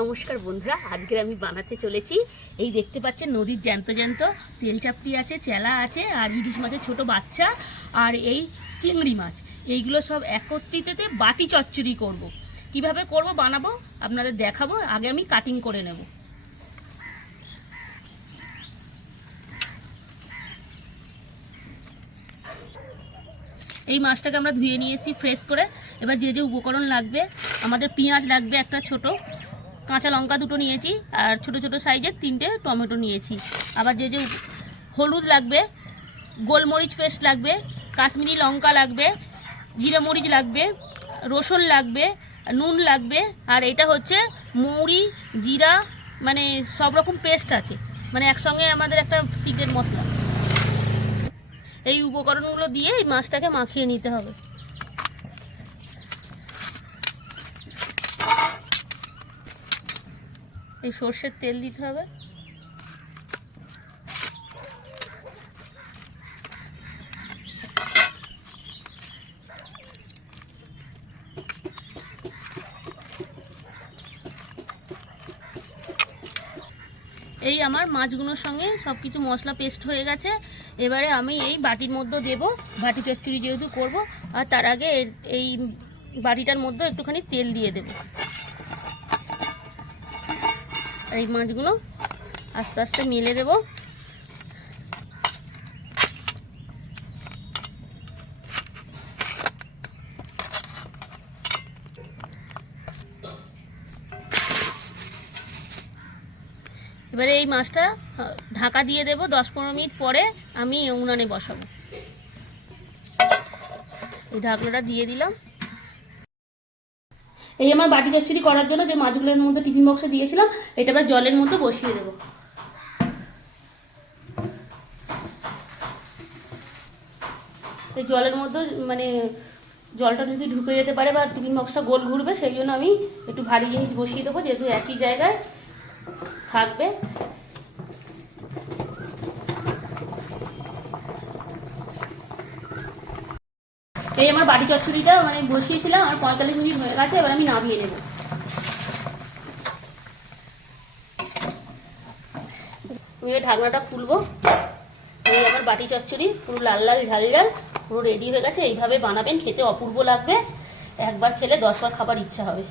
নমস্কার বন্ধুরা, আজকের আমি বানাতে চলেছি। এই দেখতে পাচ্ছেন নদীর জ্যান্ত জ্যান্ত, তেল চাপড়ি আছে, চেলা আছে, আর ইলিশ মাছের ছোট বাচ্চা, আর এই চিংড়ি মাছ। এইগুলো সব একত্রিততে বাটি চচ্চড়ি করব। কীভাবে করব বানাবো, আপনাদের দেখাবো, আগে আমি কাটিং করে নেব। এই মাছটাকে আমরা ধুয়ে নিয়ে এসেছি ফ্রেশ করে। এবার যে যে উপকরণ লাগবে, আমাদের পেঁয়াজ লাগবে একটা ছোট কাঁচা লঙ্কা দুটো নিয়েছি আর ছোট ছোট সাইজের তিনটে টমেটো নিয়েছি। আবার যে যে হলুদ লাগবে, গোলমরিচ পেস্ট লাগবে, কাশ্মীরি লঙ্কা লাগবে, জিরে মরিচ লাগবে, রসুন লাগবে, নুন লাগবে, আর এটা হচ্ছে মৌরি, জিরা মানে সব রকম পেস্ট আছে। মানে একসঙ্গে আমাদের একটা সিক্রেট মশলা। এই উপকরণগুলো দিয়ে এই মাছটাকে মাখিয়ে নিতে হবে। এই সর্ষের তেল দিতে হবে। এই আমার মাছগুলোর সঙ্গে সব কিছু মশলা পেস্ট হয়ে গেছে। এবারে আমি এই বাটির মধ্যে দেব। বাটি চচ্চড়ি যেহেতু করব, আর তার আগে এই বাটিটার মধ্যে একটুখানি তেল দিয়ে দেব। এই মাছগুলো আস্তে আস্তে মেলে দেব। এবারে এই মাছটা ঢাকা দিয়ে দেব, দশ পনেরো মিনিট পরে আমি উনানে বসাবো। এই ঢাকনাটা দিয়ে দিলাম। এই আমার বাটি চচ্চড়ি করার জন্য যে মাছগুলোর মধ্যে টিফিন বক্সে দিয়েছিলাম, এটা আবার জলের মধ্যে বসিয়ে দেবো। এই জলের মধ্যে মানে জলটা যদি ঢুকে যেতে পারে বা টিফিন বক্সটা গোল ঘুরবে, সেই জন্য আমি একটু ভারী জিনিস বসিয়ে দেবো, যেহেতু একই জায়গায় থাকবে। এই আমার বাটি চচ্চড়িটা মানে বসিয়েছিলাম, আমার পঁয়তাল্লিশ মিনিট হয়ে গেছে, এবার আমি নামিয়ে নেব। আমি ঢাকনাটা খুলবো। এই আমার বাটি চচ্চড়ি, পুরো লাল লাল ঝাল ঝাল, পুরো রেডি হয়ে গেছে। এইভাবে বানাবেন, খেতে অপূর্ব লাগবে। একবার খেলে দশবার খাবার ইচ্ছা হবে।